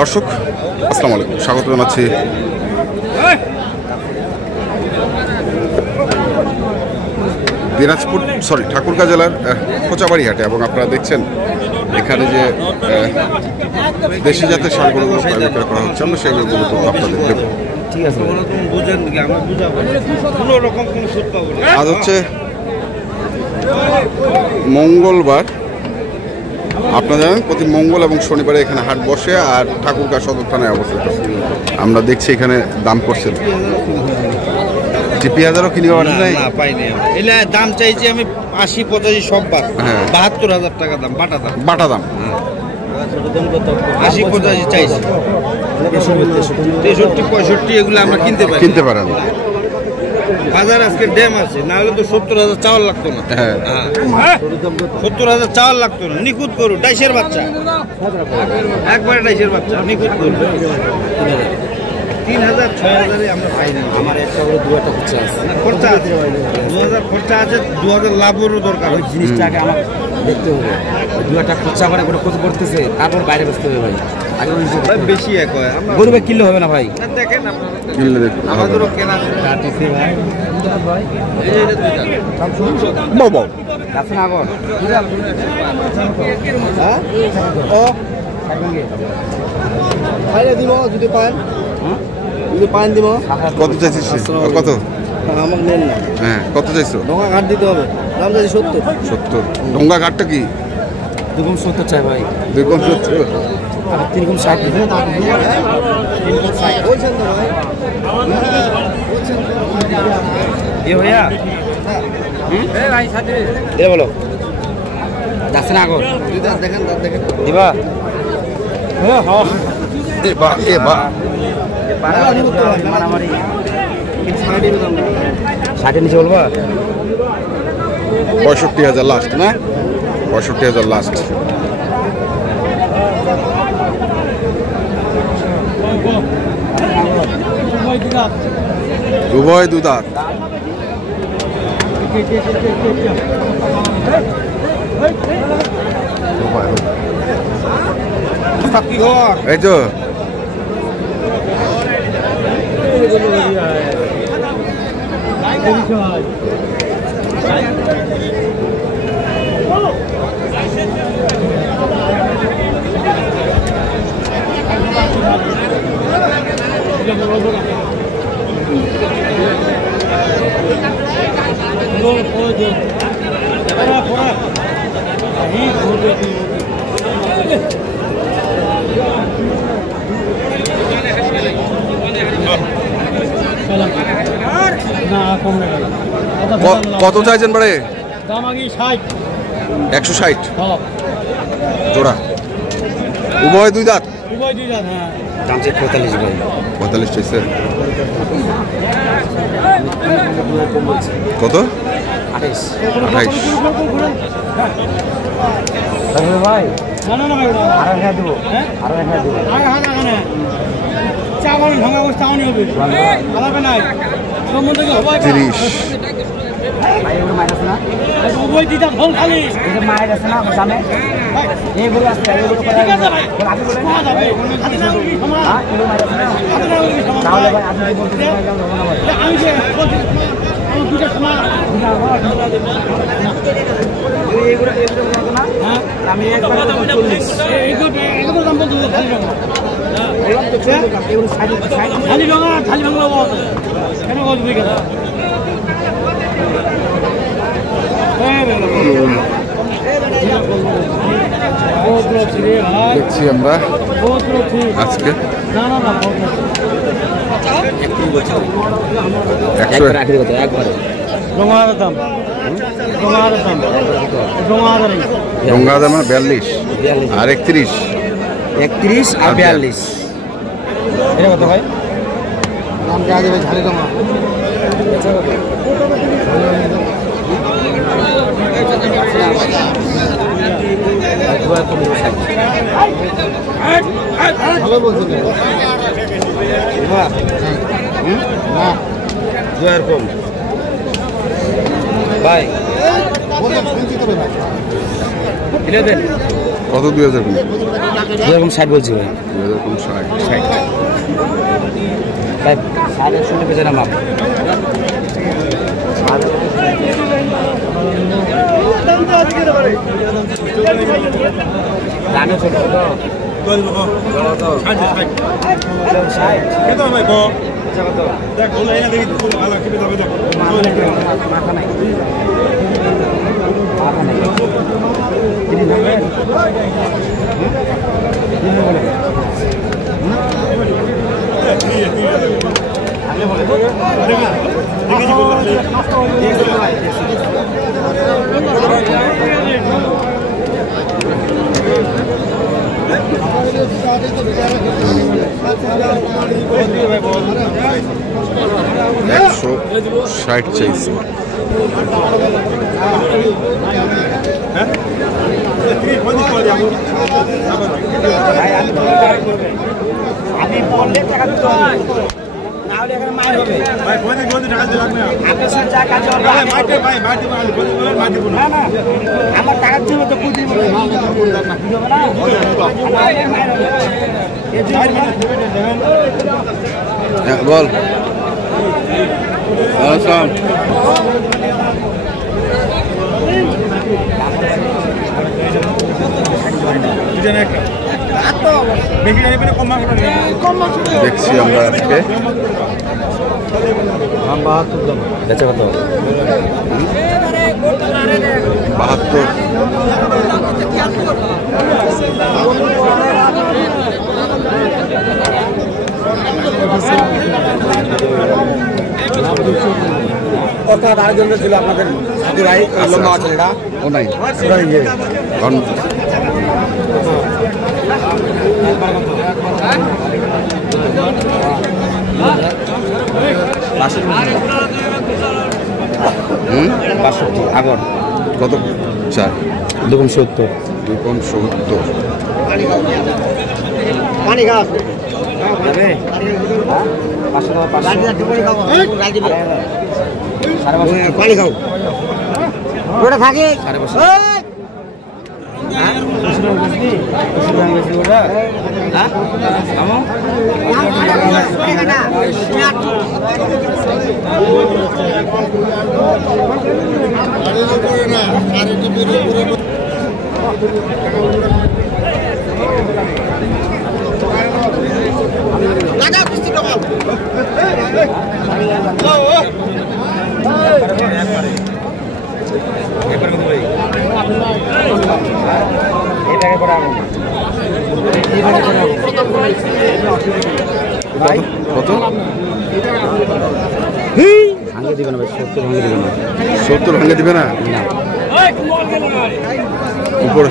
দর্শক আসসালামু আলাইকুম, স্বাগত জানাচ্ছি দিনাজপুর ঠাকুরগাঁ জেলার কোচাবাড়ি হাটে। এবং আপনারা দেখছেন এখানে যে দেশি জাতের ষাঁড়গুলোগুলো বিক্রয় করা হচ্ছে, আমরা সেগুলো আপনাদের দেব। ঠিক আছে, আজ হচ্ছে মঙ্গলবার। আপনারা জানেন প্রতি মঙ্গল এবং শনিবারে এখানে হাট বসে, আর ঠাকুরগাঁ সদর থানায় অবস্থিত। আমরা দেখছি এখানে দাম করছেন টিপি হাজারও কিনে পাইনি। এলা দাম চাইছি আমি 80-85 সব বাদ। 72,000 টাকা দাম, বাটা দাম 80-85 চাইছি। 63-65 এগুলো আমরা কিনতে পারেন। বাজার আজকে ড্যাম আছে, না হলে তো 70,000 চাওয়ার লাগতো না। 70,000 চাওয়ার লাগতো না। নিখুঁত করু ডাইশের বাচ্চা, একবারে ডাইশের বাচ্চা নিখুঁত করু। 3,000-6,000 আমরা পাই না। আমার একটা করে 2,000 খরচা আছে, 2,000 খরচা আছে, 2,000 লাভেরও দরকার। ওই জিনিসটাকে আমার দেখতে হবে। 2,000 খরচা করে কত করতেছে, তারপর বাইরে বসতে হবে ভাই। আগে বেশি এক হয়, গরু ভাই কিনলে হবে না ভাই। দেখেন আমাদেরও কেনা কাটিছে ভাই। বাবা আছেন আগর খাইলে দিব যদি পান, যদি পান দিব। কত চাইছিস? কত আমার নেন না। হ্যাঁ, কত চাইছো? ডোঙ্গা ঘাট দিতে হবে, দাম চাইছি 70। ডোঙ্গা ঘাটটা কি? 2,70 চাই ভাই। 2,70 আর 3,60 বলছেন তো ভাই। এ ভাইয়া ভাই সাথে বলো যাচ্ছে না আগর দেখেন দিবা। মারামারি 60 নিচে বলবা। 65,000 লাস্ট না? 65,000 লাস্ট। উভয় দুধার। এই তো কত চাইছেন বাড়ে? 160 জোড়া, উভয় দুই দাঁত। দাম চাই 45 ভাই। 45 চাইছে। কত? 28 ভাই। দেখছি আমরা আজকে 42 আর 31 আর 42। এটা কত ভাই? দাম দেওয়া যাবে ঝালি জমা। ভালো বলছেন না, 2,000 কম ভাই। কত কত 2000 কোন? এরকম 60 বলছি ভাই। 2000 কোন 60? ভাই 60 পেছে না মাপ। দানো ছোট তো। কত তো? 60 কত ভাই গো? কত? দেখ বলে না দেখি ভালো কি যাবে দেখ। মাথা নাই। মাথা নাই। কিনি না ভাই? কিনি বলে। আগে বলে। দেখি বলে। একশো 60 চাইছে। আপনি বললে টাকা দিতে হবে না হলে এখানে মার হবে ভাই কোন কোন টাকা দিতে লাগবে আপনার সাথে যা কাজ হবে ভাই মারতে ভাই মারতে মারতে না না আমার টাকা দিতে তো কুদি হবে না বল আসসালাম। দেখছি আমরা আজকে 72 আরেকজন ছিল আপনাদের সাথী ভাই লম্বা আছে এটা ও নাই আগর কত চার? 270 270 পানি গাছ পানি খাও ওটা থাকে কত? ভাঙে দিবে না ভাই 70 ভাঙে দিবে না 70 ভাঙে দিবে না উপরে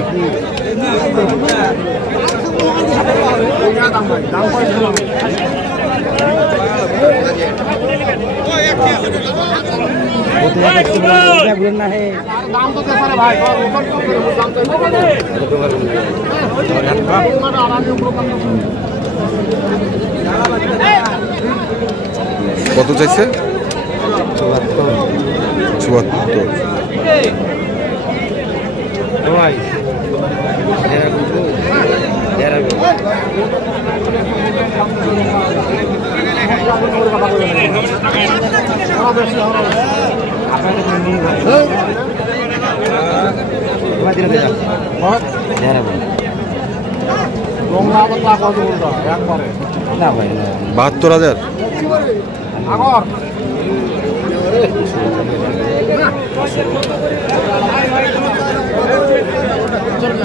কত চাইছে? 74 72,000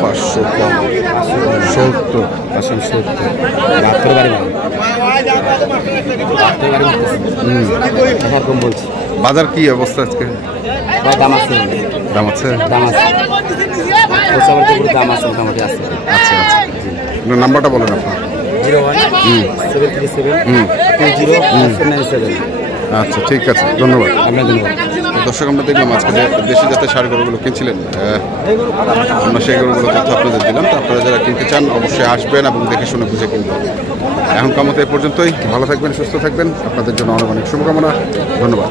500 কম 70 এরকম বলছি বাজার কি অবস্থা আজকে? দাম আছে দাম আছে দাম আছে দাম আছে মোটামুটি আছে। আচ্ছা আচ্ছা আপনার নাম্বারটা বলেন আপনার। 01-737-20-497। আচ্ছা ঠিক আছে ধন্যবাদ। আপনার ধন্যবাদ। দর্শক আমরা দেখলাম আজকে যে দেশি জাতের ষাঁড় গরুগুলো কিনছিলেন, আমরা সেই গরুগুলো তথ্য আপনাদের দিলাম। তো আপনারা যারা কিনতে চান অবশ্যই আসবেন এবং দেখে শুনে বুঝে কিনবেন। এখন কামত এই পর্যন্তই। ভালো থাকবেন, সুস্থ থাকবেন। আপনাদের জন্য অনেক অনেক শুভকামনা। ধন্যবাদ।